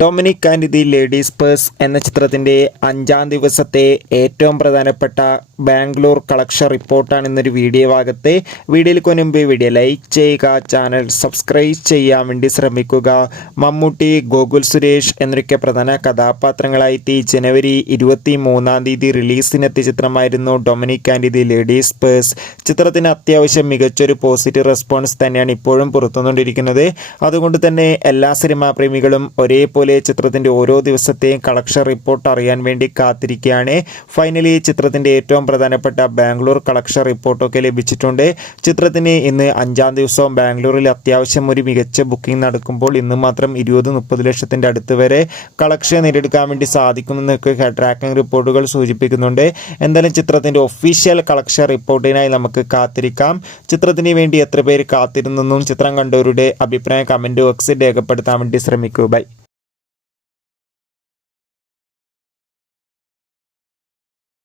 Dominic and the ladies purse എന്ന ചിത്രത്തിൻ്റെ 5-ാം ദിവസത്തെ ഏറ്റവും പ്രധാനപ്പെട്ട ബാംഗ്ലൂർ കളക്ഷൻ റിപ്പോർട്ടാണ് ഇന്നൊരു വീഡിയോ ഭാഗത്തെ. വീഡിയോയിൽ മുൻപ് വീഡിയോ ലൈക്ക് ചെയ്യുക, ചാനൽ സബ്സ്ക്രൈബ് ചെയ്യാൻ വേണ്ടി ശ്രമിക്കുക. മമ്മൂട്ടി, ഗോകുൽ സുരേഷ് എന്നൊക്കെ പ്രധാന കഥാപാത്രങ്ങളായിട്ട് ജനുവരി 23-ാം തീയതി റിലീസിനെത്തിയ ചിത്രമായിരുന്നു Dominic and the ladies purse. ചിത്രത്തിന് അത്യാവശ്യം മികച്ചൊരു പോസിറ്റീവ് റെസ്പോൺസ് തന്നെയാണ് ഇപ്പോഴും പുറത്തുകൊണ്ടിരിക്കുന്നത്. അതുകൊണ്ട് തന്നെ എല്ലാ സിനിമാ പ്രേമികളും ഒരേപോലെ ചിത്രത്തിൻ്റെ ഓരോ ദിവസത്തെയും കളക്ഷൻ റിപ്പോർട്ട് അറിയാൻ വേണ്ടി കാത്തിരിക്കുകയാണ്. ഫൈനലി ചിത്രത്തിൻ്റെ ഏറ്റവും പ്രധാനപ്പെട്ട ബാംഗ്ലൂർ കളക്ഷൻ റിപ്പോർട്ടൊക്കെ ലഭിച്ചിട്ടുണ്ട്. ചിത്രത്തിന് ഇന്ന് 5-ാം ദിവസവും ബാംഗ്ലൂരിൽ അത്യാവശ്യം ഒരു മികച്ച ബുക്കിംഗ് നടക്കുമ്പോൾ ഇന്ന് മാത്രം 20-30 ലക്ഷത്തിൻ്റെ അടുത്ത് വരെ കളക്ഷൻ നേടിയെടുക്കാൻ വേണ്ടി സാധിക്കുമെന്നൊക്കെ ട്രാക്കിംഗ് റിപ്പോർട്ടുകൾ സൂചിപ്പിക്കുന്നുണ്ട്. എന്തായാലും ചിത്രത്തിൻ്റെ ഒഫീഷ്യൽ കളക്ഷൻ റിപ്പോർട്ടിനായി നമുക്ക് കാത്തിരിക്കാം. ചിത്രത്തിന് വേണ്ടി എത്ര പേര് കാത്തിരുന്നെന്നും ചിത്രം കണ്ടവരുടെ അഭിപ്രായം കമൻറ്റ് ബോക്സിൽ രേഖപ്പെടുത്താൻ വേണ്ടി ശ്രമിക്കൂ. ബൈ.